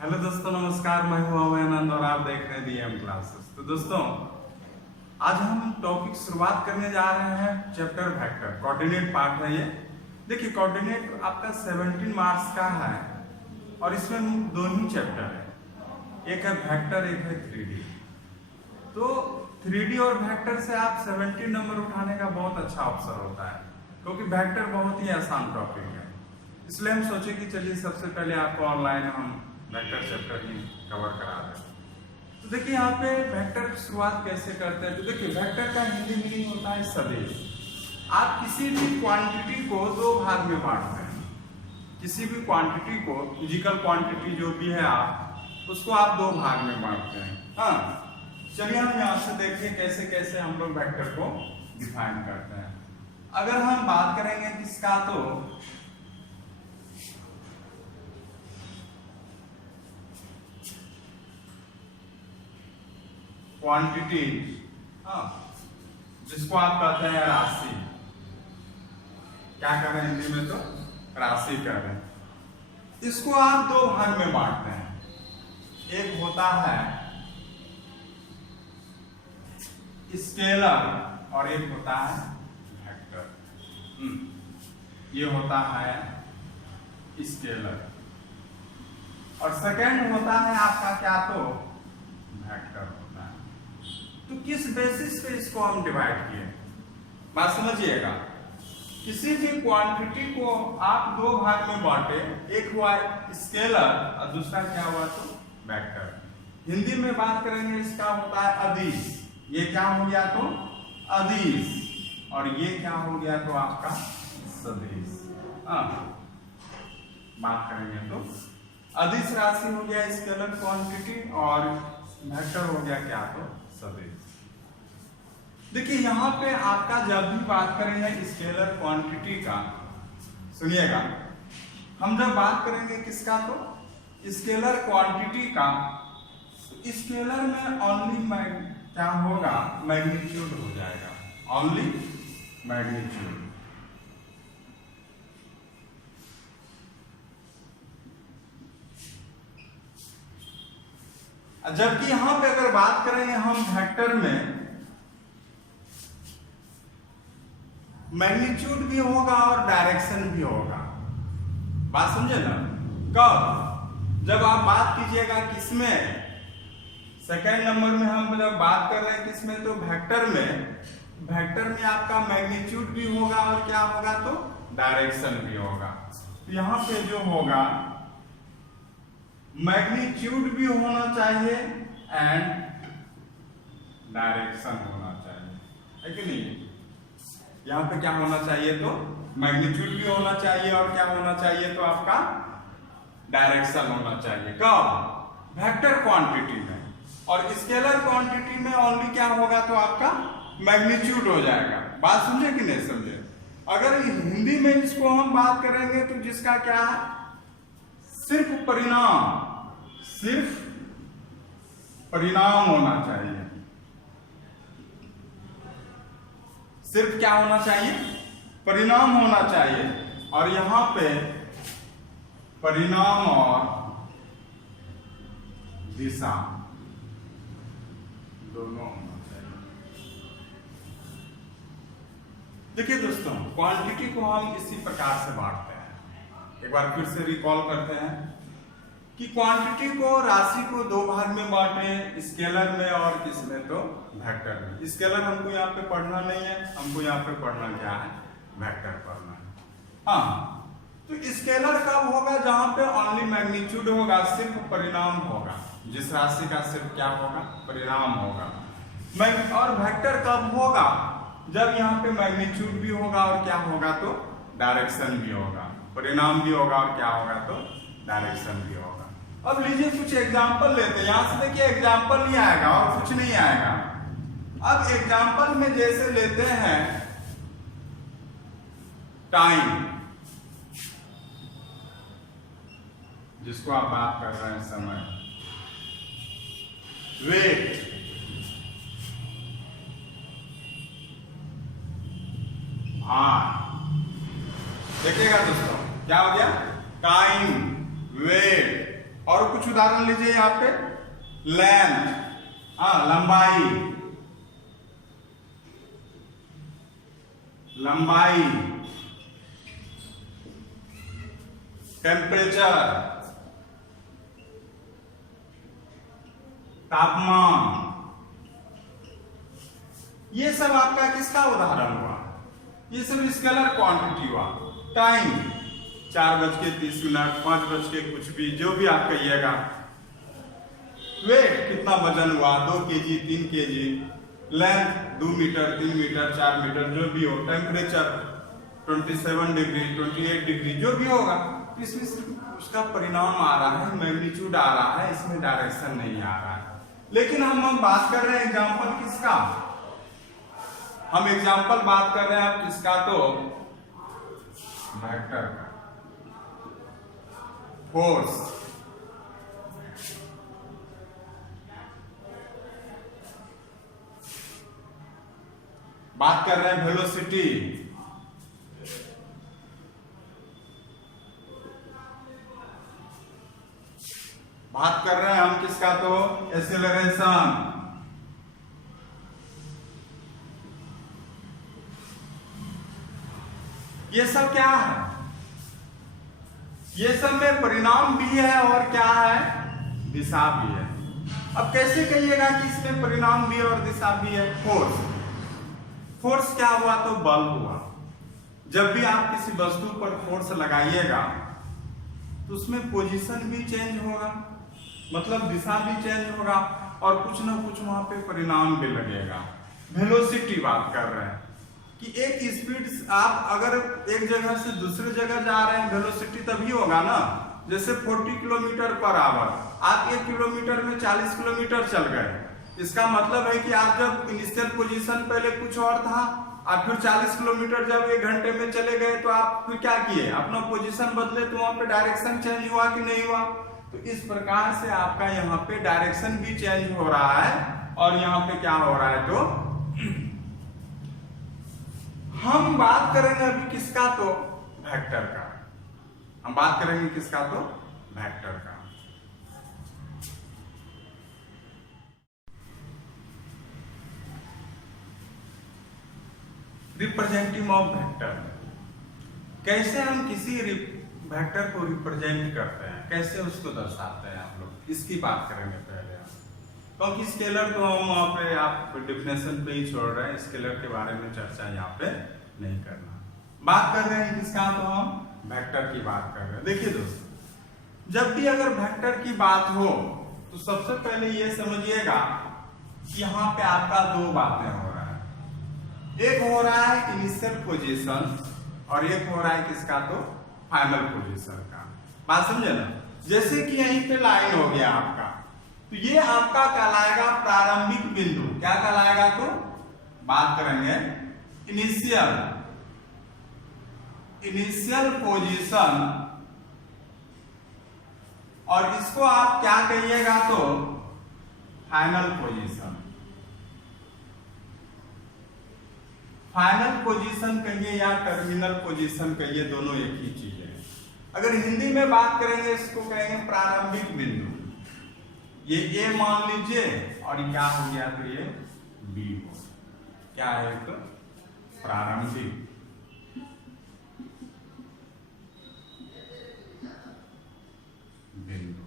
Hello दोस्तों, नमस्कार। मैं हूं अभयानंद और आप देख रहे हैं डीएम क्लासेस। तो दोस्तों, आज हम टॉपिक शुरुआत करने जा रहे हैं चैप्टर वेक्टर। कोऑर्डिनेट पार्ट है ये। देखिए, कोऑर्डिनेट आपका 17 मार्क्स का है और इसमें दो ही चैप्टर है, एक है वेक्टर, एक है 3D। तो 3D और वेक्टर से आप 17 नंबर उठाने का बहुत अच्छा अवसर होता है, क्योंकि वेक्टर बहुत ही आसान टॉपिक है। इसलिए हम सोचे कि चलिए सबसे पहले आपको ऑनलाइन हम वेक्टर चैप्टर ही कवर करा दें। तो देखिए, यहाँ पे वेक्टर की शुरुआत कैसे करते हैं। तो देखिए, वेक्टर का हिंदी मीनिंग होता है सदिश। आप किसी भी क्वांटिटी को दो भाग में बांटते हैं। किसी भी क्वांटिटी को, फिजिकल क्वांटिटी जो भी है उसको आप दो भाग में बांटते हैं। हाँ, चलिए हम यहाँ से देखिए कैसे कैसे हम लोग वेक्टर को डिफाइन करते हैं। अगर हम बात करेंगे किसका, तो क्वांटिटी, जिसको आप कहते हैं राशि, क्या कर रहे हैं हिंदी में, तो राशि कर रहे हैं। इसको आप दो भाग में बांटते हैं। एक होता है स्केलर और एक होता है वेक्टर। ये होता है स्केलर और सेकंड होता है आपका क्या, तो वेक्टर होता है। तो किस बेसिस पे इसको हम डिवाइड किए, बात समझिएगा। किसी भी क्वांटिटी को आप दो भाग में बांटे, एक हुआ स्केलर और दूसरा क्या हुआ, तो वेक्टर। हिंदी में बात करेंगे, इसका होता है अदिश। ये क्या हो गया, तो अदिश, और ये क्या हो गया, तो आपका सदिश। बात करेंगे तो अदिश राशि हो गया स्केलर क्वांटिटी और वेक्टर हो गया क्या, तो सदिश। देखिए, यहाँ पे आपका जब भी बात करेंगे स्केलर क्वांटिटी का, सुनिएगा, हम जब बात करेंगे किसका, तो स्केलर क्वांटिटी का, तो स्केलर में ओनली क्या होगा, मैग्नीट्यूड हो जाएगा, ओनली मैग्नीट्यूड। जबकि यहां पे अगर बात करेंगे हम वेक्टर में, मैग्नीट्यूड भी होगा और डायरेक्शन भी होगा। बात समझे ना। कब, जब आप बात कीजिएगा किसमें, सेकंड नंबर में हम जब बात कर रहे हैं किसमें, तो वेक्टर में। वेक्टर में आपका मैग्नीट्यूड भी होगा और क्या होगा, तो डायरेक्शन भी होगा। तो यहां पे जो होगा, मैग्नीट्यूड भी होना चाहिए एंड डायरेक्शन होना चाहिए, है कि नहीं। यहाँ पे क्या होना चाहिए, तो मैग्नीट्यूड भी होना चाहिए और क्या होना चाहिए, तो आपका डायरेक्शन होना चाहिए। कब, वेक्टर क्वांटिटी में। और स्केलर क्वांटिटी में ओनली क्या होगा, तो आपका मैग्नीट्यूड हो जाएगा। बात समझे कि नहीं समझे। अगर हिंदी में इसको हम बात करेंगे तो जिसका क्या है, सिर्फ परिणाम होना चाहिए। सिर्फ क्या होना चाहिए, परिणाम होना चाहिए। और यहां पे परिणाम और दिशा दोनों होना चाहिए। देखिए दोस्तों, क्वांटिटी को हम इसी प्रकार से बांटते हैं। एक बार फिर से रिकॉल करते हैं कि क्वांटिटी को, राशि को दो भाग में बांटे, स्केलर में और किसमें, तो वेक्टर में। स्केलर हमको यहाँ पे पढ़ना नहीं है, हमको यहाँ पे पढ़ना क्या है, वेक्टर पढ़ना है। हाँ, तो स्केलर कब होगा, जहां पे ओनली मैग्नीट्यूड होगा, सिर्फ परिणाम होगा। जिस राशि का सिर्फ क्या होगा, परिणाम होगा। और वेक्टर कब होगा, जब यहाँ पे मैग्नीट्यूड भी होगा और क्या होगा, तो डायरेक्शन भी होगा। परिणाम भी होगा और क्या होगा, तो डायरेक्शन भी होगा। अब लीजिए कुछ एग्जाम्पल लेते हैं। यहां से देखिए, एग्जाम्पल नहीं आएगा और कुछ नहीं आएगा। अब एग्जाम्पल में जैसे लेते हैं टाइम, जिसको आप बात कर रहे हैं समय, वेट, भार। देखिएगा दोस्तों, क्या हो गया, टाइम, वेट, और कुछ उदाहरण लीजिए यहाँ पे, लेंथ, लंबाई, लंबाई, टेम्परेचर, तापमान, ये सब आपका किसका उदाहरण हुआ? ये सब स्केलर क्वांटिटी हुआ। टाइम 4:30, 5 कुछ भी, जो भी आप कहिएगा। वेट कितना वजन हुआ, 2 kg, 3 kg। Length 2 metre, 3 metre, 4 metre, जो भी हो। टेम्परेचर 27 डिग्री, 28 डिग्री, जो भी होगा। इसमें सिर्फ उसका परिणाम आ रहा है, मैग्नीट्यूड आ रहा है, इसमें डायरेक्शन नहीं आ रहा है। लेकिन हम बात कर रहे हैं एग्जाम्पल किसका? हम एग्जाम्पल बात कर रहे हैं किसका? तो वेक्टर का। फोर्स, बात कर रहे हैं वेलोसिटी, बात कर रहे हैं हम किसका? तो एक्सेलरेशन। ये सब क्या है? ये सब में परिणाम भी है और क्या है? दिशा भी है। अब कैसे कहिएगा कि इसमें परिणाम भी है और दिशा भी है? फोर्स, फोर्स क्या हुआ? तो बल हुआ। जब भी आप किसी वस्तु पर फोर्स लगाइएगा तो उसमें पोजीशन भी चेंज होगा, मतलब दिशा भी चेंज होगा, और कुछ ना कुछ वहां पे परिणाम भी लगेगा। वेलोसिटी बात कर रहे हैं कि एक स्पीड, आप अगर एक जगह से दूसरी जगह जा रहे हैं, वेलोसिटी तभी होगा ना। जैसे 40 किलोमीटर पर आवर, आप 1 किलोमीटर में 40 किलोमीटर चल गए। इसका मतलब है कि आप जब इनिशियल पोजीशन पहले कुछ और था, आप फिर 40 किलोमीटर जब 1 घंटे में चले गए तो आप फिर क्या किए? अपना पोजीशन बदले, तो वहां पे डायरेक्शन चेंज हुआ कि नहीं हुआ? तो इस प्रकार से आपका यहाँ पे डायरेक्शन भी चेंज हो रहा है। और यहाँ पे क्या हो रहा है? तो हम बात करेंगे अभी किसका? तो वेक्टर का। हम बात करेंगे किसका? तो वेक्टर का। रिप्रेजेंटेटिव ऑफ वेक्टर, कैसे हम किसी वेक्टर को रिप्रेजेंट करते हैं, कैसे उसको दर्शाते हैं आप लोग, इसकी बात करेंगे पहले हम। क्योंकि स्केलर तो हम वहाँ पे आप डिफिनेशन पे ही छोड़ रहे हैं, स्केलर के बारे में चर्चा यहाँ पे नहीं करना। बात कर रहे हैं किसका? तो हम वेक्टर की बात कर रहे हैं। देखिए दोस्तों, जब भी अगर वेक्टर की बात हो तो सबसे पहले ये समझिएगा कि यहाँ पे आपका 2 बातें हो रहा है। एक हो रहा है इनिशियल पोजीशन और एक हो रहा है किसका? तो फाइनल पोजीशन का। बात समझे ना? जैसे कि यहीं पे लाइन हो गया आपका, तो ये आपका कहलाएगा प्रारंभिक बिंदु। क्या कहलाएगा? तो बात करेंगे इनिशियल पोजीशन, और इसको आप क्या कहिएगा? तो फाइनल पोजीशन। फाइनल पोजीशन कहिए या टर्मिनल पोजीशन कहिए, दोनों एक ही चीज है। अगर हिंदी में बात करेंगे इसको कहेंगे प्रारंभिक बिंदु। ये ए मान लीजिए और क्या हो गया? तो ये बी हो। क्या है? तो प्रारंभिक बिंदु,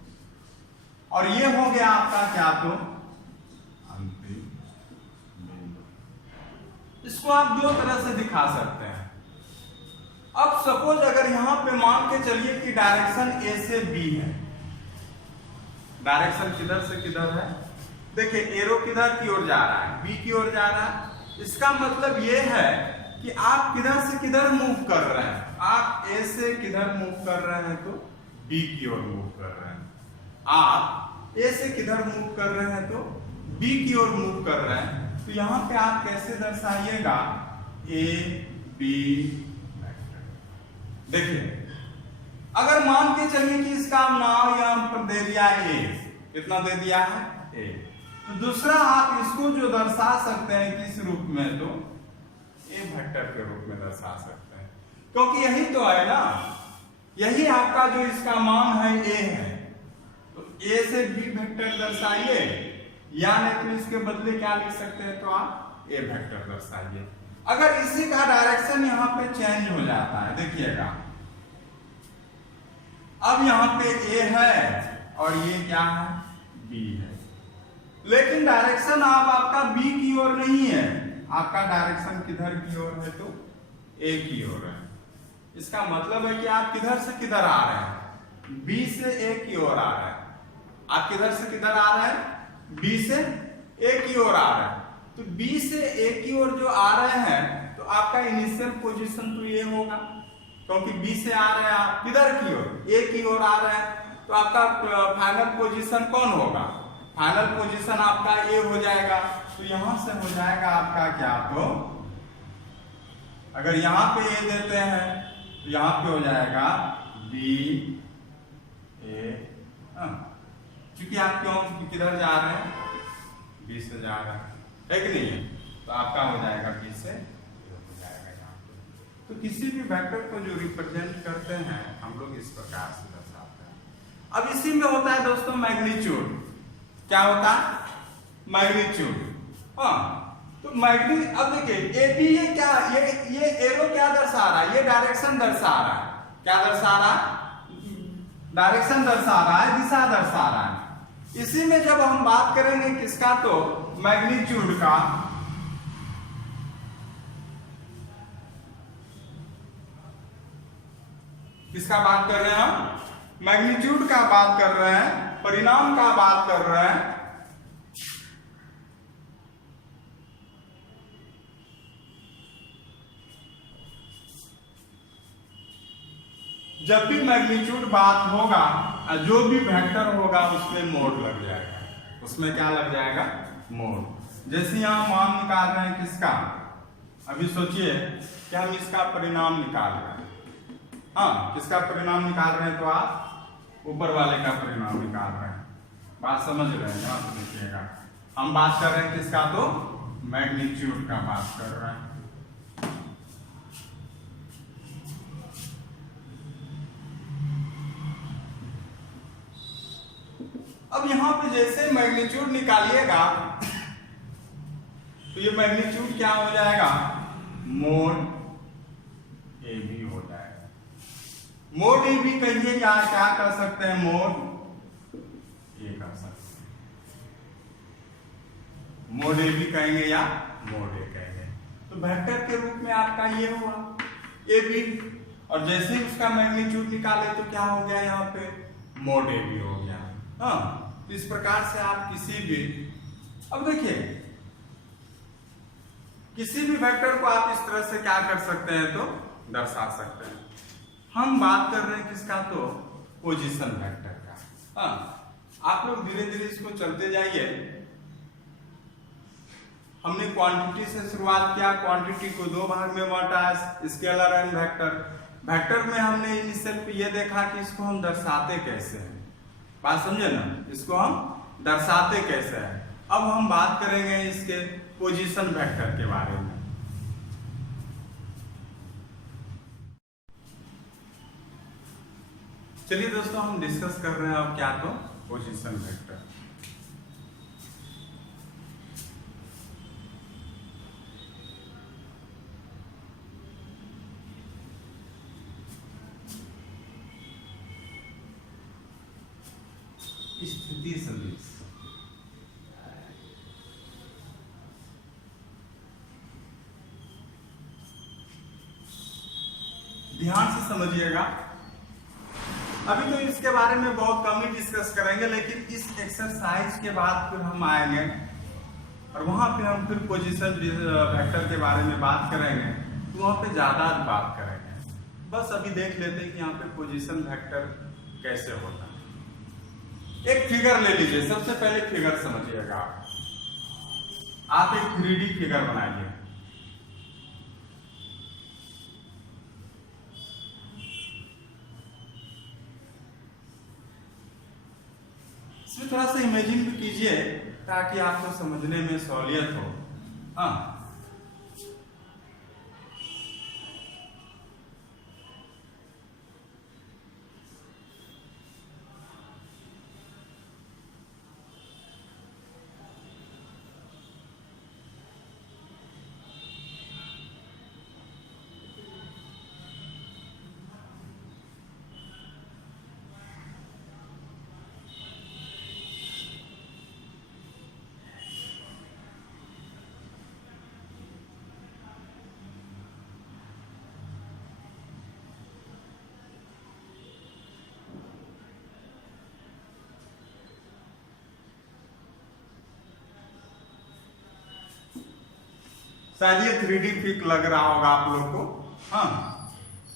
और ये हो गया आपका क्या? तो अंतिम बिंदु। इसको आप 2 तरह से दिखा सकते हैं। अब सपोज अगर यहां पे मान के चलिए कि डायरेक्शन ए से बी है, डायरेक्शन किधर से किधर है? देखिए एरो किधर की ओर जा रहा है? बी की ओर जा रहा है। इसका मतलब ये है कि आप किधर से किधर मूव कर रहे हैं? आप ए से किधर मूव कर रहे हैं? तो बी की ओर मूव कर रहे हैं। आप ए से किधर मूव कर रहे हैं? तो बी की ओर मूव कर रहे हैं। तो यहां पे आप कैसे दर्शाइएगा? ए बी वेक्टर। देखिए अगर मान के चलिए कि इसका नाम यहां पर दे दिया ए, कितना दे दिया है? ए। तो दूसरा आप इसको जो दर्शा सकते हैं किस रूप में? तो ए वेक्टर के रूप में दर्शा सकते हैं, क्योंकि यही तो है ना, यही आपका जो इसका मान है ए है। ए से बी वेक्टर दर्शाइए, या नहीं तो इसके बदले क्या लिख सकते हैं, तो आप ए वेक्टर दर्शाइए। अगर इसी का डायरेक्शन यहाँ पे चेंज हो जाता है, देखिएगा अब यहाँ पे ए है और ये क्या है, बी है, लेकिन डायरेक्शन अब आपका बी की ओर नहीं है, आपका डायरेक्शन किधर की ओर है, तो ए की ओर है। इसका मतलब है कि आप किधर से किधर आ रहे हैं, बी से ए की ओर आ रहे हैं। आप किधर से किधर आ रहे हैं, बी से ए की ओर आ रहे हैं। तो बी से ए की ओर जो आ रहे हैं, तो आपका इनिशियल पोजीशन तो ये होगा, क्योंकि बी से आ रहे हैं आप किधर की ओर, ए की ओर आ रहे हैं, तो आपका फाइनल पोजीशन कौन होगा, फाइनल पोजीशन आपका ए हो जाएगा। तो यहां से हो जाएगा आपका क्या, तो अगर यहां पे ए देते हैं तो यहां पे हो जाएगा बी ए, क्योंकि आप क्यों किधर जा रहे हैं, बी से जा रहे हैं, है कि नहीं है, तो आपका हो जाएगा बी से हो जाएगा यहाँ पे। तो किसी भी वेक्टर को जो रिप्रेजेंट करते हैं हम लोग इस प्रकार से दर्शाते हैं। अब इसी में होता है दोस्तों मैग्नीट्यूड, क्या होता है, मैग्नीट्यूड। हाँ, तो मैग्नी, अब देखिए ए बी, ये क्या, ये एरो क्या दर्शा रहा है, ये डायरेक्शन दर्शा रहा है, क्या दर्शा रहा है, डायरेक्शन दर्शा रहा है, दिशा दर्शा रहा है। इसी में जब हम बात करेंगे किसका, तो मैग्नीट्यूड का, किसका बात कर रहे हैं हम, मैग्नीट्यूड का बात कर रहे हैं, परिणाम का बात कर रहे हैं। जब भी मैग्नीट्यूड बात होगा, जो भी वेक्टर होगा उसमें मोड लग जाएगा, उसमें क्या लग जाएगा, मोड। जैसे यहां मान निकाल रहे हैं किसका, अभी सोचिए कि हम इसका परिणाम निकाल रहे हैं, हाँ किसका परिणाम निकाल रहे हैं, तो आप ऊपर वाले का परिणाम निकाल रहे हैं, बात समझ रहे हैं, ध्यान से देखिएगा। हम बात कर रहे हैं किसका, तो मैग्नीट्यूड का बात कर रहे हैं। अब यहां पे जैसे मैग्नीट्यूड निकालिएगा तो ये मैग्नीट्यूड क्या हो जाएगा, मोड ए बी हो जाएगा। मोड ए बी कहिए या क्या कर सकते हैं, मोड ए कर सकते हैं, मोड ए बी कहेंगे या मोड ए कहेंगे। तो वेक्टर के रूप में आपका ये हुआ ए बी, और जैसे ही उसका मैग्नीट्यूड निकाले तो क्या हो गया, यहाँ पे मोड ए बी हो गया। हाँ, तो इस प्रकार से आप किसी भी, अब देखिए किसी भी वेक्टर को आप इस तरह से क्या कर सकते हैं, तो दर्शा सकते हैं। हम बात कर रहे हैं किसका, तो पोजीशन वेक्टर का। हाँ, आप लोग धीरे धीरे इसको चलते जाइए। हमने क्वांटिटी से शुरुआत किया, क्वांटिटी को दो भाग में बांटा, स्केलर एंड वेक्टर। वेक्टर में हमने इनिशियल पे ये देखा कि इसको हम दर्शाते कैसे हैं, बात समझे ना, इसको हम दर्शाते कैसे हैं। अब हम बात करेंगे इसके पोजीशन वेक्टर के बारे में। चलिए दोस्तों, हम डिस्कस कर रहे हैं अब क्या, तो पोजीशन वेक्टर। स्थिति सदिश, ध्यान से समझिएगा। अभी तो इसके बारे में बहुत कम ही डिस्कस करेंगे, लेकिन इस एक्सरसाइज के बाद फिर हम आएंगे और वहां पे हम फिर पोजीशन वेक्टर के बारे में बात करेंगे, तो वहां पे ज्यादा बात करेंगे। बस अभी देख लेते हैं कि यहाँ पे पोजीशन वेक्टर कैसे होता है। एक फिगर ले लीजिए, सबसे पहले फिगर समझिएगा। आप एक 3D फिगर बनाइए। इसमें थोड़ा सा इमेजिन भी कीजिए ताकि आपको समझने में सहूलियत हो। हाँ, शायद ये 3D पिक लग रहा होगा आप लोग को। हाँ,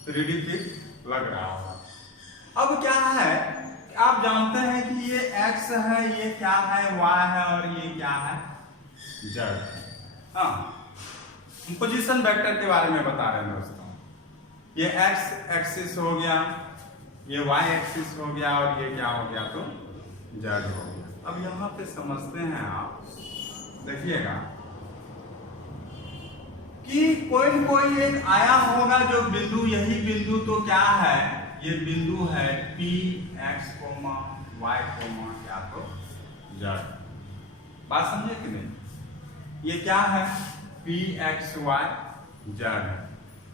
3D पिक लग रहा होगा। अब क्या है, आप जानते हैं कि ये x है, ये क्या है, y है, और ये क्या है, z। हाँ, पोजीशन वेक्टर के बारे में बता रहे हैं दोस्तों। ये x एक्सिस हो गया, ये y एक्सिस हो गया, और ये क्या हो गया, तो z हो गया। अब यहाँ पे समझते हैं आप, देखिएगा कि कोई न कोई एक आया होगा जो बिंदु, यही बिंदु तो क्या है, ये बिंदु है P x, y, क्या तो z। बात समझे कि नहीं? ये क्या है, P x y z है।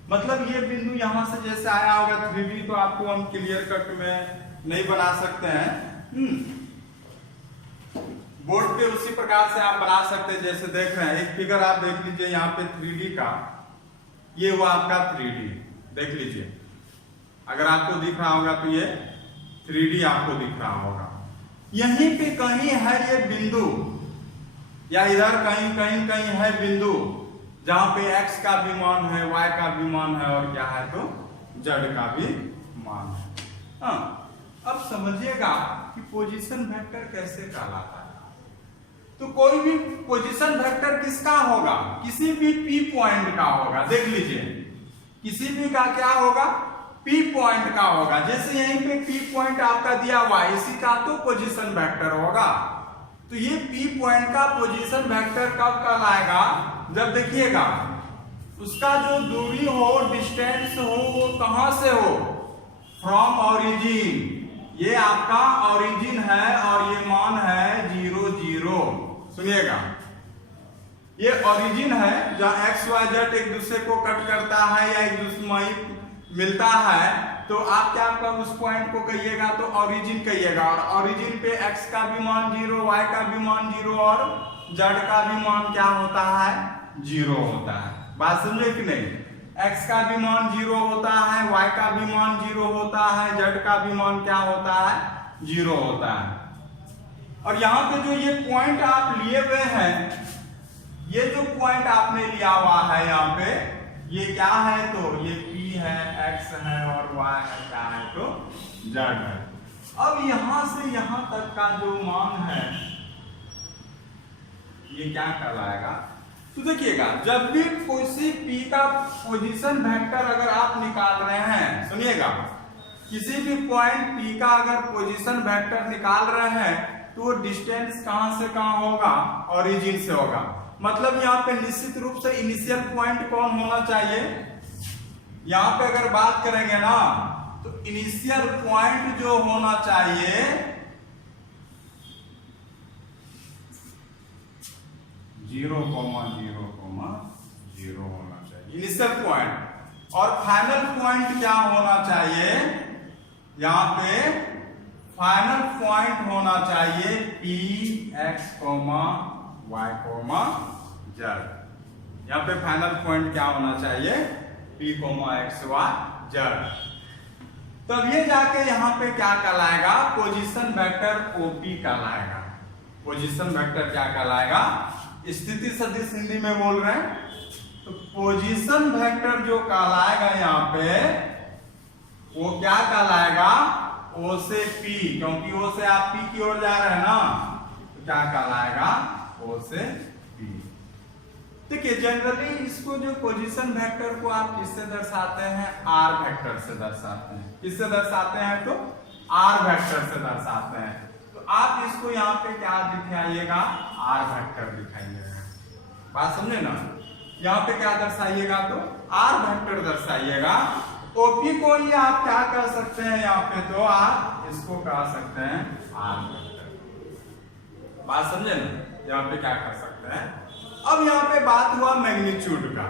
मतलब ये बिंदु यहां से जैसे आया होगा 3D, तो आपको हम क्लियर कट में नहीं बना सकते हैं। बोर्ड पे उसी प्रकार से आप बना सकते हैं जैसे देख रहे हैं। एक फिगर आप देख लीजिए यहाँ पे 3D का, ये हुआ आपका 3D, देख लीजिए। अगर आपको दिख रहा होगा तो ये 3D आपको दिख रहा होगा। यहीं पे कहीं है ये बिंदु, या इधर कहीं कहीं कहीं है बिंदु जहां पे x का भी मान है, y का भी मान है, और क्या है, तो z का भी मान है। हाँ, अब समझिएगा कि पोजीशन वेक्टर कैसे कहलाता है। तो कोई भी पोजीशन वेक्टर किसका होगा, किसी भी P पॉइंट का होगा। देख लीजिए, किसी भी का क्या होगा, P पॉइंट का होगा। जैसे यहीं पे P पॉइंट आपका दिया हुआ है, इसी का तो पोजीशन वेक्टर होगा। तो ये P पॉइंट का पोजीशन वेक्टर कब कहलाएगा, जब देखिएगा उसका जो दूरी हो, डिस्टेंस हो, वो कहां से हो, फ्रॉम ऑरिजिन। ये आपका ऑरिजिन है और ये मान है 0 0। सुनिएगा, ये ऑरिजिन है जहां x y z एक दूसरे को कट करता है या एक दूसरे में मिलता है, तो आप क्या कब उस पॉइंट को कहिएगा, तो ऑरिजिन कहिएगा। और ऑरिजिन पे x का भी मान 0, y का भी मान 0, और z का भी मान क्या होता है, 0 होता है। बात समझे कि नहीं? x का भी मान 0 होता है, y का भी मान 0 होता है, z का भी मान क्या होता है, 0 होता है। और यहाँ पे जो ये पॉइंट आप लिए हुए हैं, ये जो पॉइंट आपने लिया हुआ है यहाँ पे, ये क्या है, तो ये P है, x है, और y है, क्या है, तो z है। अब यहां से यहां तक का जो मान है, ये क्या कहलाएगा, तो देखिएगा जब भी किसी P का पोजीशन वेक्टर अगर आप निकाल रहे हैं, सुनिएगा, किसी भी पॉइंट P का अगर पोजीशन वेक्टर निकाल रहे हैं, तो डिस्टेंस कहां से कहां होगा, ओरिजिन से होगा। मतलब यहाँ पे निश्चित रूप से इनिशियल पॉइंट कौन होना चाहिए, यहाँ पे अगर बात करेंगे ना, तो इनिशियल पॉइंट जो होना चाहिए 0,0,0 होना चाहिए, इनिशियल पॉइंट। और फाइनल पॉइंट क्या होना चाहिए, यहाँ पे फाइनल पॉइंट होना चाहिए P x, y, z। यहाँ पे फाइनल पॉइंट क्या होना चाहिए, P x, y, z। तब ये जाके यहाँ पे क्या कहलाएगा, पोजीशन वेक्टर OP कहलाएगा। पोजीशन वेक्टर क्या कहलाएगा, स्थिति सदिश हिंदी में बोल रहे हैं, तो पोजीशन वेक्टर जो कहलाएगा यहाँ पे, वो क्या कहलाएगा, O से P, क्योंकि O से आप P की ओर जा रहे हैं ना, तो क्या कहलाएगा, O से P। देखिए जनरली इसको जो पोजीशन वेक्टर को आप किससे दर्शाते हैं, R वेक्टर से दर्शाते हैं। किससे दर्शाते हैं, तो R वेक्टर से दर्शाते हैं। तो आप इसको यहाँ पे क्या दिखाइएगा, R वेक्टर दिखाइएगा। बात समझे ना, यहाँ पे क्या दर्शाइएगा, तो R वेक्टर दर्शाइएगा। OP को ही आप क्या कह सकते हैं, यहाँ पे तो आप इसको कह सकते हैं R वेक्टर। बात समझे ना, यहाँ पे क्या कर सकते हैं। अब यहाँ पे बात हुआ मैग्नीट्यूड का,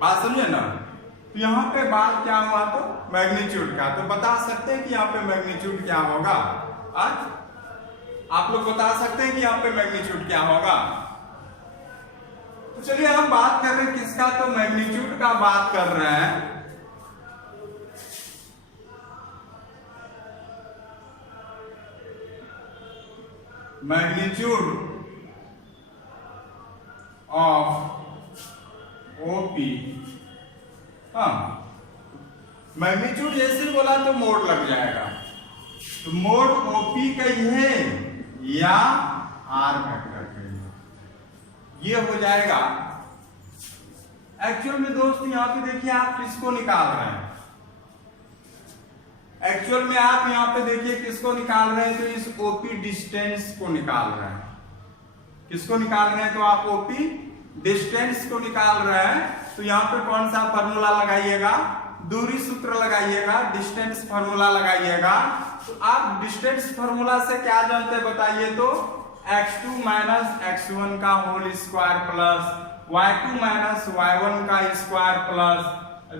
बात समझे ना, तो यहाँ पे बात क्या हुआ, तो मैग्नीट्यूड का। तो बता सकते हैं कि यहाँ पे मैग्नीट्यूड क्या होगा, आप लोग बता सकते हैं कि यहाँ पे मैग्नीट्यूड क्या होगा। तो चलिए हम बात कर रहे हैं किसका, तो मैग्नीट्यूड का बात कर रहे हैं। मैग्नीट्यूड ऑफ बोला तो मोड लग जाएगा, तो मोड ओपी कहिए या आर वेक्टर कहिए, ये हो जाएगा। एक्चुअल में दोस्त यहाँ पे देखिए आप किसको निकाल रहे हैं, एक्चुअल में आप यहाँ पे देखिए किसको निकाल रहे हैं, तो इस ओपी डिस्टेंस को निकाल रहे हैं। किसको निकाल रहे हैं, तो आप ओपी डिस्टेंस को निकाल रहे हैं। तो यहाँ पे कौन सा फॉर्मूला लगाइएगा, दूरी सूत्र लगाइएगा, डिस्टेंस फॉर्मूला लगाइएगा। तो आप डिस्टेंस फॉर्मूला से क्या जानते हैं बताइए, तो x2 माइनस x1 का whole square plus y2 minus y1 का square plus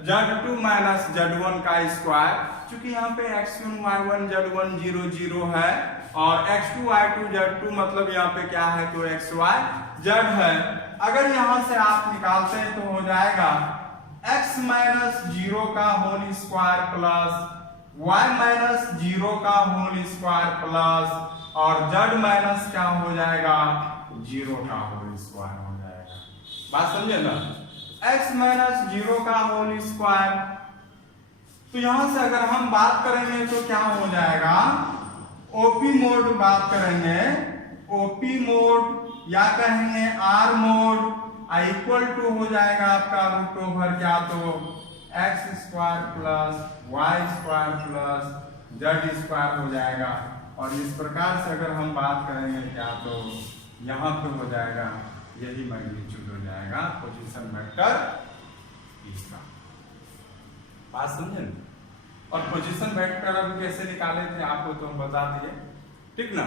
z2 minus z1 का स्क्वायर। चूंकि यहाँ पे x1 y1 z1 0 0 है और x2 y2 z2 मतलब यहाँ पे क्या है, तो xy z है। अगर यहाँ से आप निकालते हैं तो हो जाएगा x माइनस 0 का whole square plus y minus 0 का होल स्क्वायर प्लस और z माइनस क्या हो जाएगा, 0 का होल स्क्वायर हो जाएगा। बात समझे ना, x माइनस 0 का होल स्क्वायर। तो यहां से अगर हम बात करेंगे तो क्या हो जाएगा, ओपी मोड बात करेंगे, ओपी मोड या कहेंगे आर मोड इक्वल टू हो जाएगा आपका रूट ओवर क्या, तो x square plus y square plus z square हो जाएगा। और इस प्रकार से अगर हम बात करेंगे क्या, तो यहाँ पे हो जाएगा यही मैग्नीट्यूड हो जाएगा पोजीशन वेक्टर इसका। बात समझे। और पोजीशन वेक्टर अब कैसे निकाले थे आपको तो हम बता दिए, ठीक ना।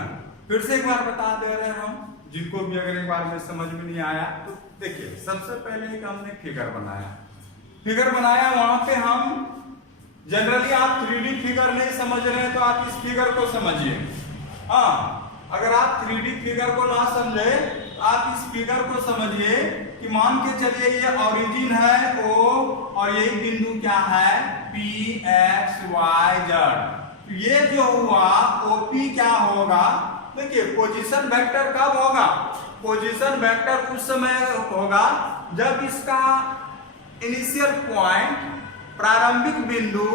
फिर से एक बार बता दे रहे हैं हम, जिनको भी अगर एक बार में समझ में नहीं आया तो देखिए। सबसे पहले एक हमने फिगर बनाया, फिगर बनाया वहां पे हम जनरली आप 3D फिगर नहीं समझ रहे हैं तो आप इस फिगर को समझिए। हाँ, अगर आप 3D फिगर को ना समझे तो आप इस फिगर को समझिए कि मान के चलिए ये ओरिजिन है O और यही बिंदु क्या है P X Y Z। ये जो हुआ OP क्या होगा, देखिए पोजीशन वेक्टर कब होगा, पोजीशन वेक्टर उस समय होगा जब इसका इनिशियल पॉइंट प्रारंभिक बिंदु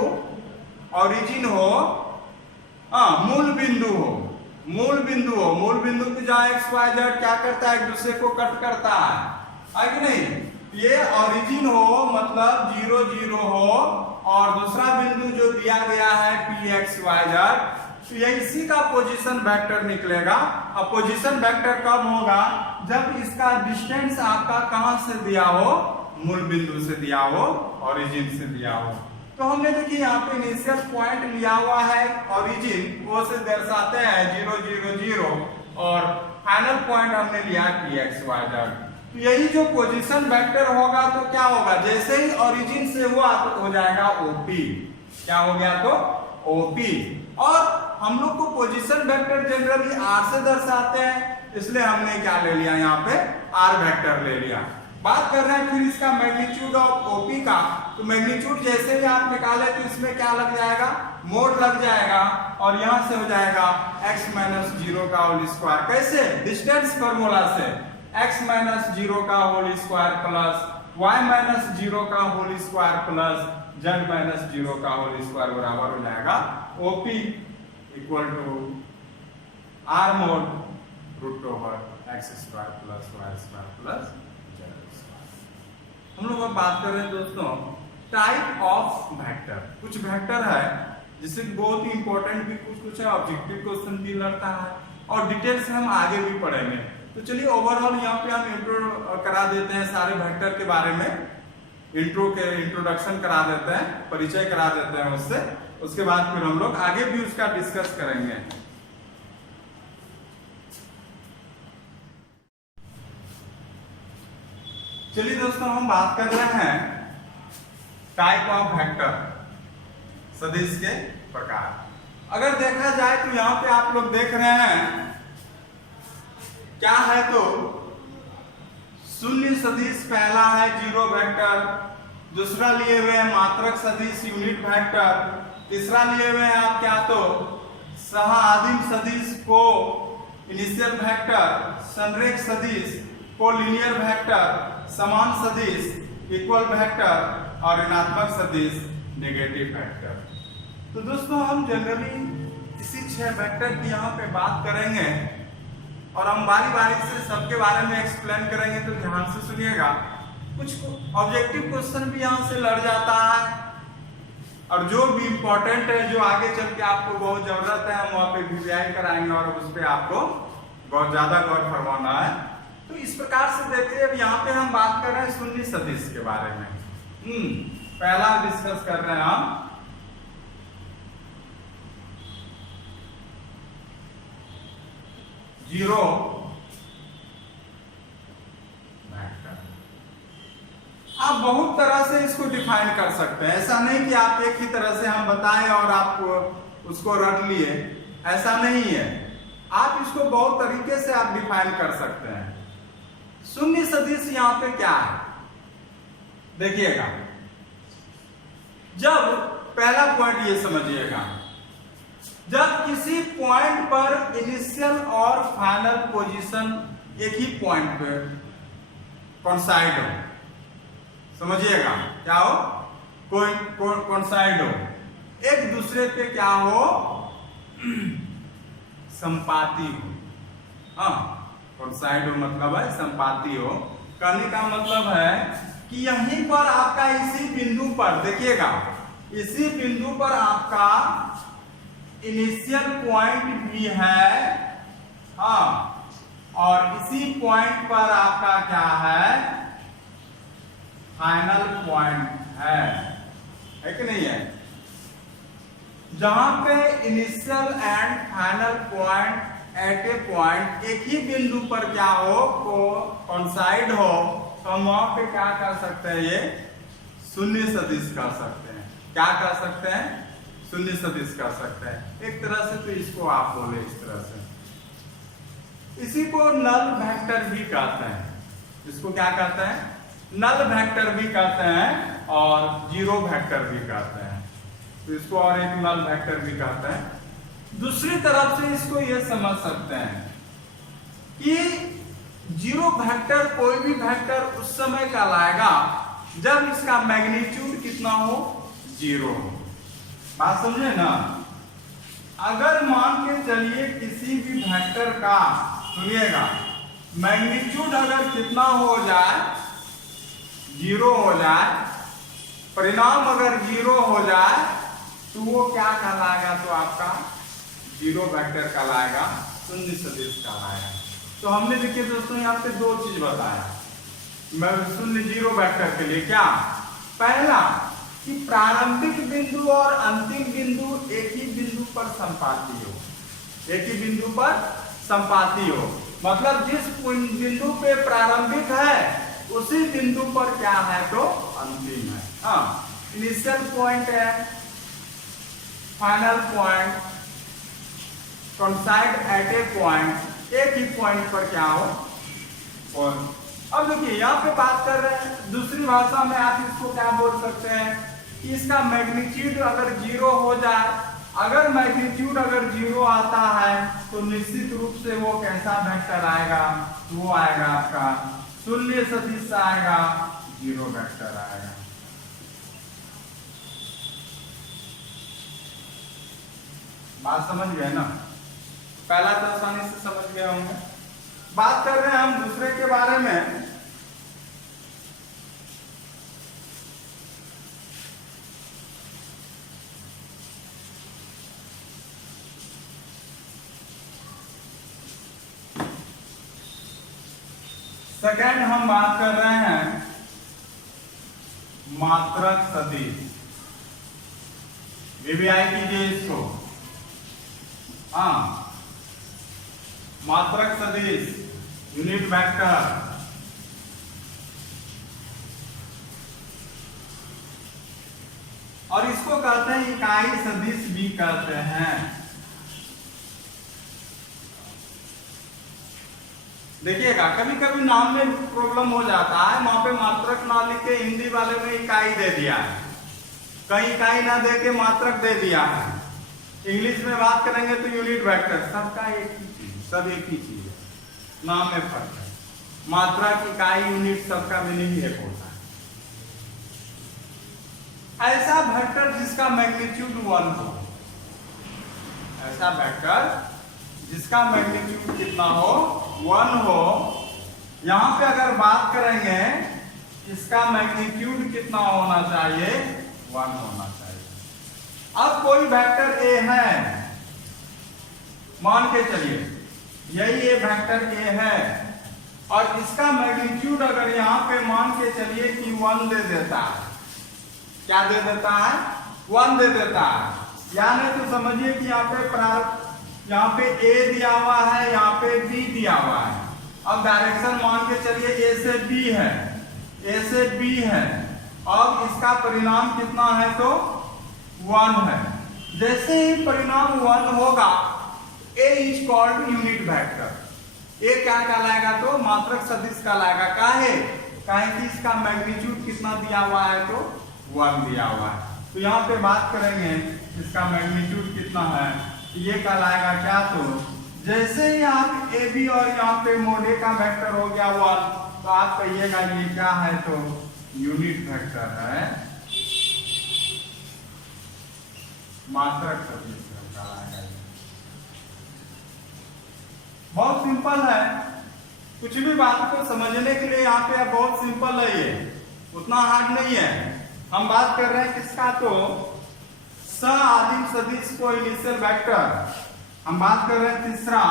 ओरिजिन हो, मूल बिंदु हो, मूल बिंदु हो, मूल बिंदु की जहाँ एक्स वाई जेड क्या करता है, एक दूसरे को कट करता है कि नहीं। ये ओरिजिन हो मतलब 0 0 हो और दूसरा बिंदु जो दिया गया है पी एक्स वाई जेड, तो ये इसी का पोजीशन वेक्टर निकलेगा। अब पोजीशन वेक्टर कब होगा, जब इसका डिस्टेंस आपका कहां से दिया हो, मूल बिंदु से दिया हो, ओरिजिन से दिया हो। तो हमने देखिए यहाँ पे इनिशियल पॉइंट लिया हुआ है ओरिजिन, वो से दर्शाते हैं 0 0 0 और फाइनल पॉइंट हमने लिया कि एक्स वाई जेड। तो यही जो पोजीशन वेक्टर होगा तो क्या होगा, जैसे ही ओरिजिन से हुआ तो हो जाएगा ओपी। क्या हो गया, तो ओपी। और हम लोग को पोजीशन वेक्टर जनरली आर से दर्शाते हैं, इसलिए हमने क्या ले लिया यहाँ पे, आर वेक्टर ले लिया। बात कर रहे हैं फिर इसका मैग्नीट्यूड ऑफ ओपी का। तो मैग्नीट्यूड जैसे ही आप निकाले तो इसमें क्या लग जाएगा, मोड लग जाएगा और यहां से हो जाएगा x माइनस 0 का होल स्क्वायर। कैसे, डिस्टेंस फॉर्मूला से x माइनस 0 का whole square plus y minus 0 का whole square plus z minus 0 का होल स्क्वायर बराबर हो जाएगा OP equal to r mod root over x square plus y square plus. हम लोग अब बात कर रहे हैं दोस्तों टाइप ऑफ वेक्टर। कुछ वेक्टर है जिससे बहुत ही इंपॉर्टेंट भी कुछ है, ऑब्जेक्टिव क्वेश्चन भी लड़ता है और डिटेल से हम आगे भी पढ़ेंगे। तो चलिए ओवरऑल यहाँ पे हम इंट्रो करा देते हैं सारे वेक्टर के बारे में, इंट्रोडक्शन करा देते हैं, परिचय करा देते हैं उससे। उसके बाद फिर हम लोग आगे भी उसका डिस्कस करेंगे। चलिए दोस्तों हम बात कर रहे हैं टाइप ऑफ वेक्टर, सदिश के प्रकार। अगर देखा जाए तो यहां पे आप लोग देख रहे हैं क्या है, तो शून्य सदिश पहला है जीरो वेक्टर, दूसरा लिए हुए हैं मात्रक सदिश यूनिट वेक्टर, तीसरा लिए हुए हैं आप क्या तो सह आदिम सदिश को इनिशियल वेक्टर, संरेख सदिश को लीनियर वेक्टर, समान सदिश इक्वल वेक्टर और ऋणात्मक सदिश नेगेटिव वेक्टर। तो दोस्तों हम जनरली इसी 6 वेक्टर की यहाँ पे बात करेंगे और हम बारी बारी से सबके बारे में एक्सप्लेन करेंगे, तो ध्यान से सुनिएगा। कुछ ऑब्जेक्टिव क्वेश्चन भी यहाँ से लड़ जाता है और जो भी इंपॉर्टेंट है, जो आगे चल के आपको बहुत जरूरत है, हम वहाँ पे वीवीआई कराएंगे और उस पर आपको बहुत ज्यादा गौर फरमाना है। तो इस प्रकार से देखिए, अब यहाँ पे हम बात कर रहे हैं शून्य सदिश के बारे में। पहला डिस्कस कर रहे हैं हम जीरो वेक्टर। आप बहुत तरह से इसको डिफाइन कर सकते हैं, ऐसा नहीं कि आप एक ही तरह से हम बताएं और आप उसको रट लिए, ऐसा नहीं है। आप इसको बहुत तरीके से आप डिफाइन कर सकते हैं। शून्य सदिश यहाँ पे क्या है देखिएगा। जब पहला पॉइंट ये समझिएगा, जब किसी पॉइंट पर इनिशियल और फाइनल पोजीशन एक ही पॉइंट पे कोइंसाइड हो, समझिएगा क्या हो, कोइंसाइड हो, एक दूसरे पे क्या हो, संपाती हो। हाँ, कोइंसाइड हो मतलब है संपाती हो। कहने का मतलब है कि यहीं पर आपका इसी बिंदु पर देखिएगा, इसी बिंदु पर आपका इनिशियल पॉइंट भी है, हाँ, और इसी पॉइंट पर आपका क्या है, फाइनल पॉइंट है कि नहीं है। जहां पे initial and final point at a point एक ही बिंदु पर क्या हो, कोइंसाइड हो, तो हम वहां पे क्या कर सकते हैं, ये शून्य सदिश कर सकते हैं। क्या कर सकते हैं, शून्य सदिश कर सकते हैं। एक तरह से तो इसको आप बोले इस तरह से, इसी को नल वेक्टर भी कहते हैं। इसको क्या कहते हैं, नल वेक्टर भी कहते हैं और जीरो वेक्टर भी कहते हैं। तो इसको और एक नल वेक्टर भी कहते हैं। दूसरी तरफ से इसको ये समझ सकते हैं कि जीरो वेक्टर कोई भी वेक्टर उस समय कहलाएगा जब इसका मैग्नीट्यूड कितना हो, जीरो हो। बात समझे ना। अगर मान के चलिए किसी भी वेक्टर का, सुनिएगा, मैग्नीट्यूड अगर कितना हो जाए, जीरो हो जाए, परिणाम अगर जीरो हो जाए, तो वो क्या कहलाएगा, तो आपका जीरो वेक्टर कहलाएगा, शून्य सदिश कहलाएगा। तो हमने देखिए दोस्तों यहाँ पे दो चीज बताया मैं शून्य जीरो वेक्टर के लिए। क्या, पहला कि प्रारंभिक बिंदु और अंतिम बिंदु एक ही बिंदु पर संपाती हो, एक ही बिंदु पर संपाती हो, मतलब जिस बिंदु पे प्रारंभिक है उसी बिंदु पर क्या है, तो अंतिम है। हाँ, इनिशियल पॉइंट है, final point, coincide eight a point, एक ही पॉइंट पर क्या हो। और अब देखिए यहाँ पे बात कर रहे हैं, दूसरी भाषा में आप इसको क्या बोल सकते हैं कि इसका मैग्नीट्यूड अगर जीरो हो जाए, अगर मैग्नीट्यूड अगर जीरो आता है तो निश्चित रूप से वो कैसा वेक्टर आएगा, वो आएगा आपका शून्य सदिश आएगा, जीरो वेक्टर आएगा। बात समझ गए ना। पहला तो आसानी से समझ गए होंगे। बात कर रहे हैं हम दूसरे के बारे में। सेकंड हम बात कर रहे हैं मात्रक सदिश। वीवीआई कीजिए इसको। हाँ, मात्रक सदिश, यूनिट वेक्टर। और इसको कहते हैं इकाई सदिश भी कहते हैं। देखिएगा, कभी कभी नाम में प्रॉब्लम हो जाता है, वहां पे मात्रक ना लिख के हिंदी वाले में इकाई दे दिया है, कहीं इकाई ना दे के मात्रक दे दिया है। इंग्लिश में बात करेंगे तो यूनिट वेक्टर, सबका एक ही चीज, सब एक ही चीज है, नाम में फर्क है। मात्रक, इकाई, यूनिट, सबका मीनिंग एक होता है। ऐसा वेक्टर जिसका मैग्नीट्यूड 1 हो, ऐसा वेक्टर जिसका मैग्नीट्यूड कितना हो 1 हो। यहां पे अगर बात करेंगे इसका मैग्नीट्यूड कितना होना चाहिए 1 होना चाहिए। अब कोई वेक्टर ए है, मान के चलिए यही ये वेक्टर ए है और इसका मैग्नीट्यूड अगर यहाँ पे मान के चलिए कि 1 दे देता है, क्या दे देता है 1 दे देता है, यानी तो समझिए कि यहाँ पे ए दिया हुआ है, यहाँ पे बी दिया हुआ है। अब डायरेक्शन मान के चलिए ए से बी है, ए से बी है, अब इसका परिणाम कितना है तो 1 है। जैसे ही परिणाम 1 होगा ए इज कॉल्ड यूनिट वेक्टर। ए क्या कहलाएगा तो मात्रक सदिश कहलाएगा। काहे कि इसका मैग्नीट्यूड कितना दिया हुआ है तो 1 दिया हुआ है। तो यहाँ पे बात करेंगे इसका मैग्नीट्यूड कितना है, ये कहलाएगा क्या तो जैसे ही आप ए बी और यहाँ पे मोड ए का वेक्टर हो गया 1, तो आप कहिएगा ये क्या है तो यूनिट वेक्टर है, मात्रक सदिश कहलाएगा। बहुत सिंपल है, कुछ भी बात को समझने के लिए यहाँ पे बहुत सिंपल है, ये उतना हार्ड नहीं है। हम बात कर रहे हैं किसका तो सआदिम सदिश को इनिशियल वेक्टर। हम बात कर रहे हैं तीसरा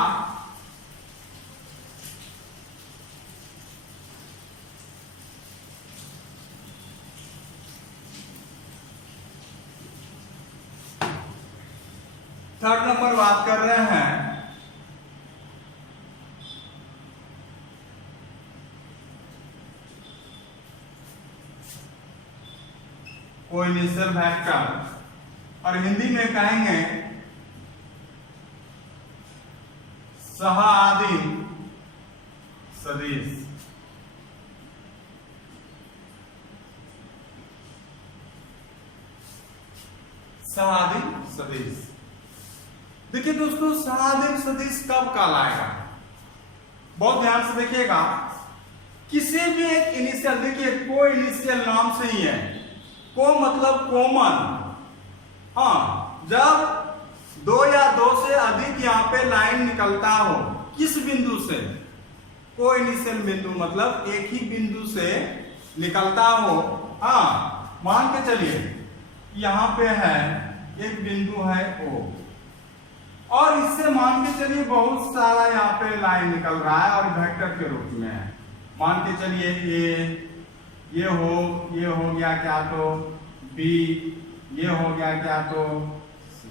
थर्ड नंबर बात कर रहे हैं कोइनिशियल वेक्टर, और हिंदी में कहेंगे सह-आदिम सदिश। सह-आदिम सदिश। देखिए दोस्तों, सह-आदिम सदिश कब कहलाएगा, बहुत ध्यान से देखिएगा। किसी भी एक इनिशियल, देखिए को इनिशियल नाम से ही है, को मतलब कॉमन। हाँ, जब 2 या 2 से अधिक यहाँ पे लाइन निकलता हो किस बिंदु से, को इनिशियल बिंदु मतलब एक ही बिंदु से निकलता हो। हाँ, मान के चलिए यहाँ पे है एक बिंदु है O, और इससे मान के चलिए बहुत सारा यहाँ पे लाइन निकल रहा है और वेक्टर के रूप में है। मान के चलिए ये हो गया क्या तो B, ये हो गया क्या तो C।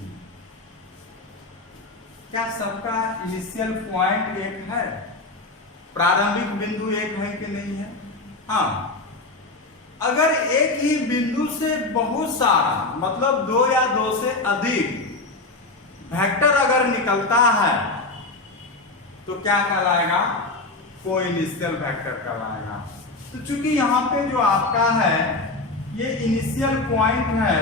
क्या सबका इनिशियल पॉइंट एक है, प्रारंभिक बिंदु एक है कि नहीं है? हाँ, अगर एक ही बिंदु से बहुत सारा मतलब 2 या 2 से अधिक वेक्टर अगर निकलता है तो क्या कहलाएगा, को इनिशियल वेक्टर कहलाएगा। तो चूंकि यहाँ पे जो आपका है ये इनिशियल पॉइंट है,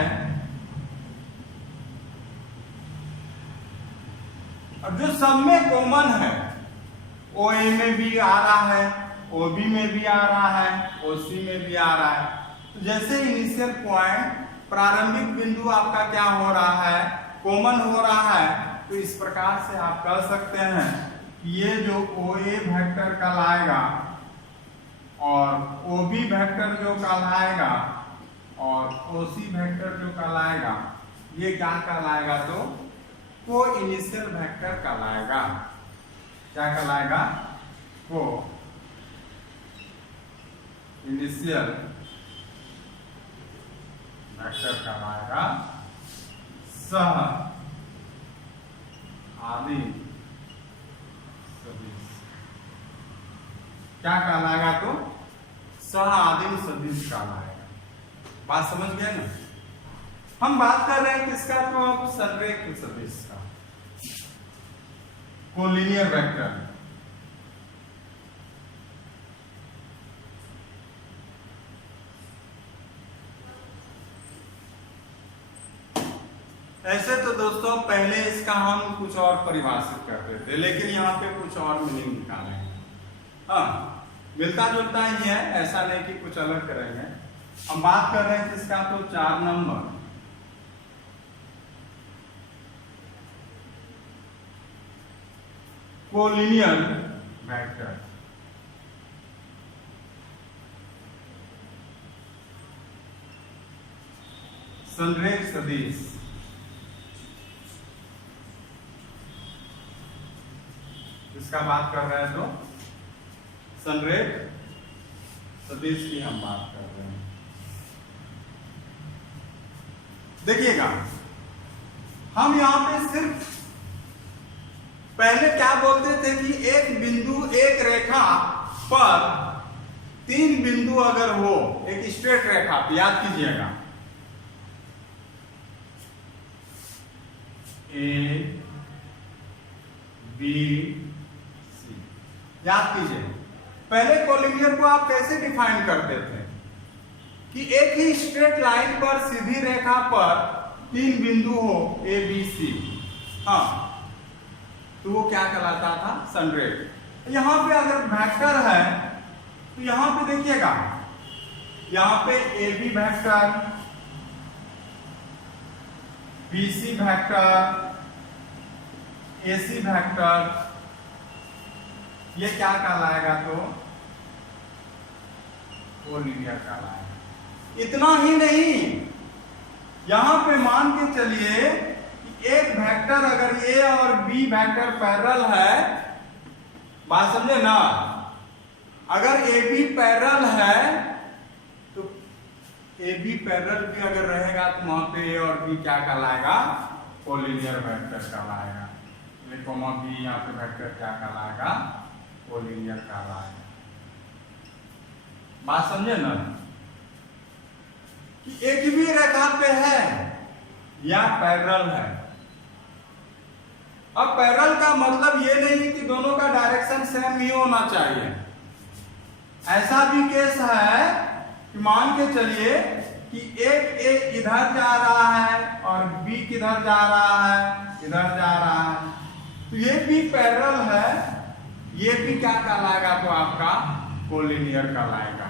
और जो सब में कॉमन है, ओ ए में भी आ रहा है, ओ बी में भी आ रहा है, ओ सी में भी आ रहा है। तो जैसे इनिशियल पॉइंट प्रारंभिक बिंदु आपका क्या हो रहा है, कॉमन हो रहा है, तो इस प्रकार से आप कह सकते हैं कि ये जो ओ ए वेक्टर कहलाएगा और ओ बी वेक्टर जो कहलाएगा और ओ सी वेक्टर जो कहलाएगा, ये क्या कहलाएगा तो को इनिशियल वेक्टर कहलाएगा। क्या कहलाएगा, को इनिशियल वेक्टर कहलाएगा। सह आदिम सदिश क्या कहलाएगा तो सह आदिम सदिश कहलाएगा। बात समझ गए ना? हम बात कर रहे हैं किसका तो अब संरेखित सदिश का, कोलिनियर वेक्टर। ऐसे तो दोस्तों पहले इसका हम कुछ और परिभाषित करते थे, लेकिन यहाँ पे कुछ और मीनिंग निकालेंगे। हाँ, मिलता जुलता ही है, ऐसा नहीं कि कुछ अलग करेंगे। हम बात कर रहे हैं किसका तो 4 नंबर कोलिनियर वेक्टर। संरेख सदिश, इसका बात कर रहे हैं तो संरेख सदिश की हम बात कर रहे हैं। देखिएगा, हम यहां पे सिर्फ पहले क्या बोलते थे कि एक बिंदु, एक रेखा पर 3 बिंदु अगर हो, एक स्ट्रेट रेखा, याद कीजिएगा, ए बी सी, याद कीजिए। पहले कोलिनियर को आप कैसे डिफाइन करते थे कि एक ही स्ट्रेट लाइन पर, सीधी रेखा पर 3 बिंदु हो, ए बी सी, हाँ, तो वो क्या कहलाता था? संरेख। यहां पे अगर वेक्टर है तो यहां पे देखिएगा, यहां पे A B vector, BC vector, AC vector, ये क्या कहलाएगा? तो कोलिनियर कहलाएगा। इतना ही नहीं, यहां पे मान के चलिए कि एक वेक्टर अगर A और B वेक्टर पैरेलल है, बात समझे ना? अगर AB पैरेलल है तो AB पैरेलल भी अगर रहेगा तो वहां पे A और B क्या कहलाएगा? कोलिनियर वेक्टर कहलाएगा। A, B यहाँ पे वेक्टर क्या कहलाएगा? कोलिनियर कहलाएगा। बात समझे ना? कि एक भी रेखा पे है या पैरेलल है। अब पैरेलल का मतलब ये नहीं कि दोनों का डायरेक्शन सेम ही होना चाहिए। ऐसा भी केस है कि मान के चलिए कि एक ए इधर जा रहा है और बी किधर जा रहा है? इधर जा रहा है, तो ये भी पैरेलल है, ये भी क्या कहलाएगा? तो आपका कोलिनियर कहलाएगा।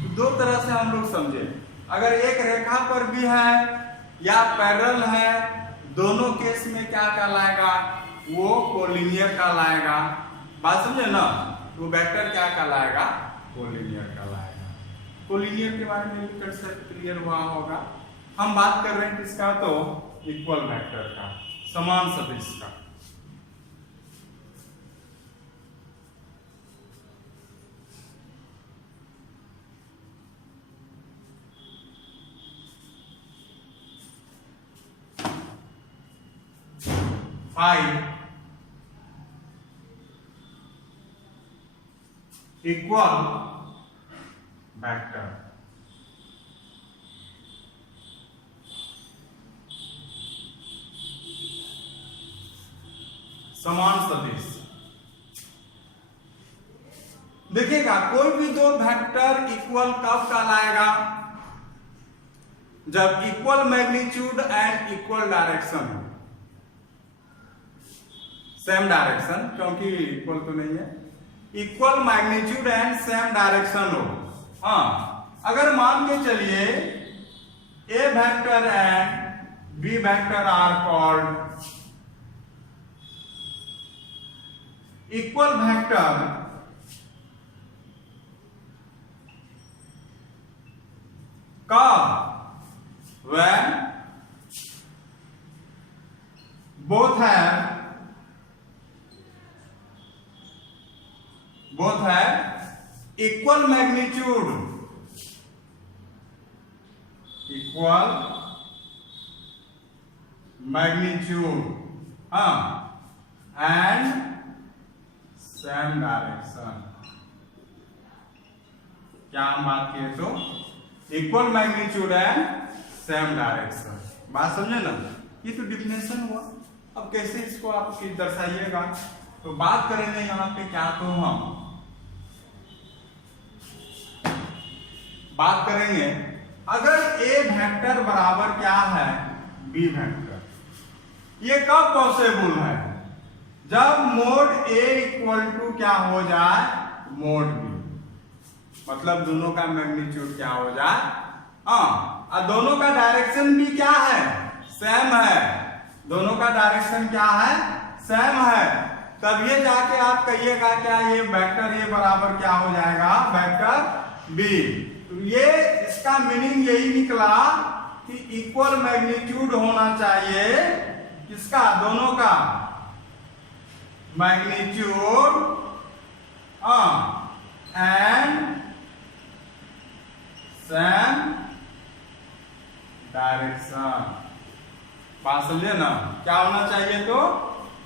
तो दो तरह से हम लोग समझे, अगर एक रेखा पर भी है या पैरेलल है, दोनों केस में क्या कहलाएगा? वो कोलिनियर कहलाएगा। बात समझे ना? वो वेक्टर क्या कहलाएगा? कोलिनियर कहलाएगा। कोलिनियर के बारे में क्लियर हुआ होगा। हम बात कर रहे हैं किसका? तो इक्वल वेक्टर का, समान सदिश का। इक्वल वेक्टर, समान सदिश। देखिएगा, कोई भी दो वेक्टर इक्वल कब कहलाएगा? जब equal magnitude and equal direction हो। सेम डायरेक्शन, क्योंकि इक्वल तो नहीं है, equal magnitude and same direction हो। हाँ, अगर मान के चलिए A vector and B vector are called equal vector, कब? when both have equal magnitude, and same direction। क्या हम बात किए? तो equal magnitude and same direction. बात समझे ना? ये तो डिफिनेशन हुआ। अब कैसे इसको आप दर्शाइएगा? तो बात करेंगे यहाँ पे क्या? तो हम बात करेंगे, अगर ए वेक्टर बराबर क्या है? B vector. ये कब पॉसिबल है? जब मोड ए इक्वल टू क्या हो जाए? Mod B. मतलब दोनों का मैग्नीट्यूड क्या हो जाए? हाँ, और दोनों का डायरेक्शन भी क्या है? सेम है। दोनों का डायरेक्शन क्या है? सेम है। तब ये जाके आप कहिएगा क्या ये वेक्टर ए बराबर क्या हो जाएगा, वेक्टर बी। तो ये इसका मीनिंग यही निकला कि इक्वल मैग्नीट्यूड होना चाहिए किसका, दोनों का मैग्नीट्यूड एंड सेम डायरेक्शन। बात समझे ना, क्या होना चाहिए, तो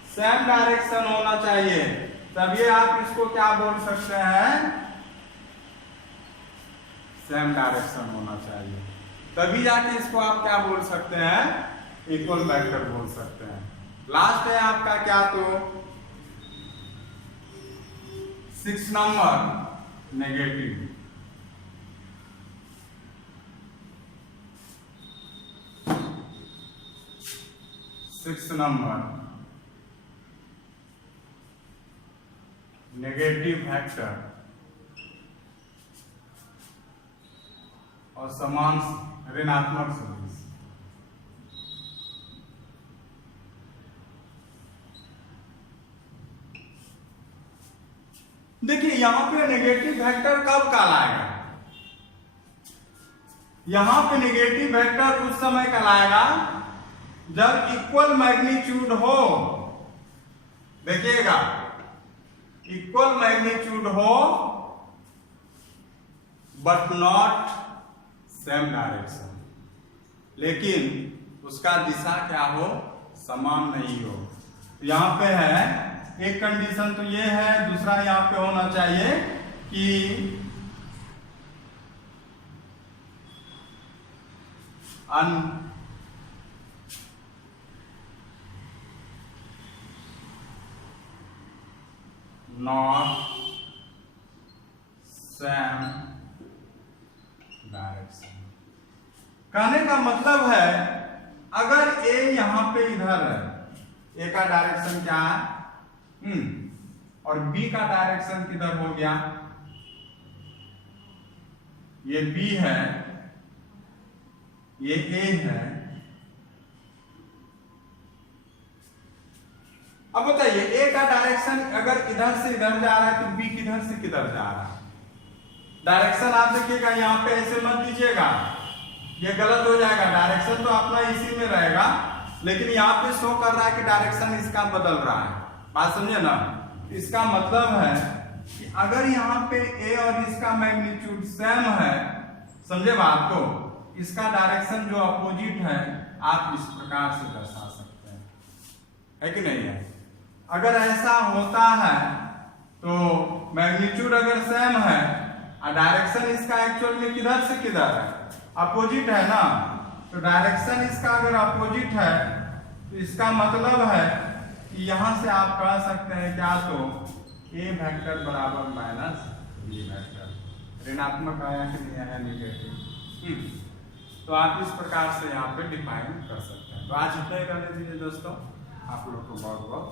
सेम डायरेक्शन होना चाहिए। तभी आप इसको क्या बोल सकते हैं, सेम डायरेक्शन होना चाहिए, तभी जाके इसको आप क्या बोल सकते हैं, इक्वल वेक्टर बोल सकते हैं। लास्ट है आपका क्या, तो 6 नंबर नेगेटिव। नेगेटिव वेक्टर और समान ऋणात्मक सदिश। देखिए यहां पे नेगेटिव वेक्टर कब कहलाएगा, यहां पे नेगेटिव वेक्टर उस समय कहलाएगा जब इक्वल मैग्नीट्यूड हो। देखिएगा इक्वल मैग्नीट्यूड हो बट नॉट सेम डायरेक्शन, लेकिन उसका दिशा क्या हो, समान नहीं हो। यहां पे है एक कंडीशन तो ये है, दूसरा यहां पे होना चाहिए कि नॉट सेम डायरेक्शन। कहने का मतलब है अगर ए यहां पे इधर है, ए का डायरेक्शन क्या है, और बी का डायरेक्शन किधर हो गया, ये बी है, ये ए है। अब बताइए ए का डायरेक्शन अगर इधर से इधर जा रहा है तो बी किधर से किधर जा रहा है, डायरेक्शन आप देखिएगा यहां पे ऐसे मत दीजिएगा, ये गलत हो जाएगा। डायरेक्शन तो अपना इसी में रहेगा, लेकिन यहाँ पे शो कर रहा है कि डायरेक्शन इसका बदल रहा है। बात समझे ना, इसका मतलब है कि अगर यहाँ पे ए और इसका मैग्नीट्यूड सेम है, समझे बात को, इसका डायरेक्शन जो अपोजिट है आप इस प्रकार से दर्शा सकते हैं, है कि नहीं है। अगर ऐसा होता है तो मैग्नीट्यूड अगर सेम है और डायरेक्शन इसका एक्चुअल में किधर से किधर है, अपोजिट है ना, तो डायरेक्शन इसका अगर अपोजिट है तो इसका मतलब है कि यहां से आप कह सकते हैं क्या, तो ए वेक्टर बराबर माइनस बी वेक्टर। ऋणात्मक आया कि नहीं आया, नेगेटिव। तो आप इस प्रकार से यहाँ पे डिफाइन कर सकते हैं। तो आज इतना ही करने दीजिए दोस्तों, आप लोग को बहुत बहुत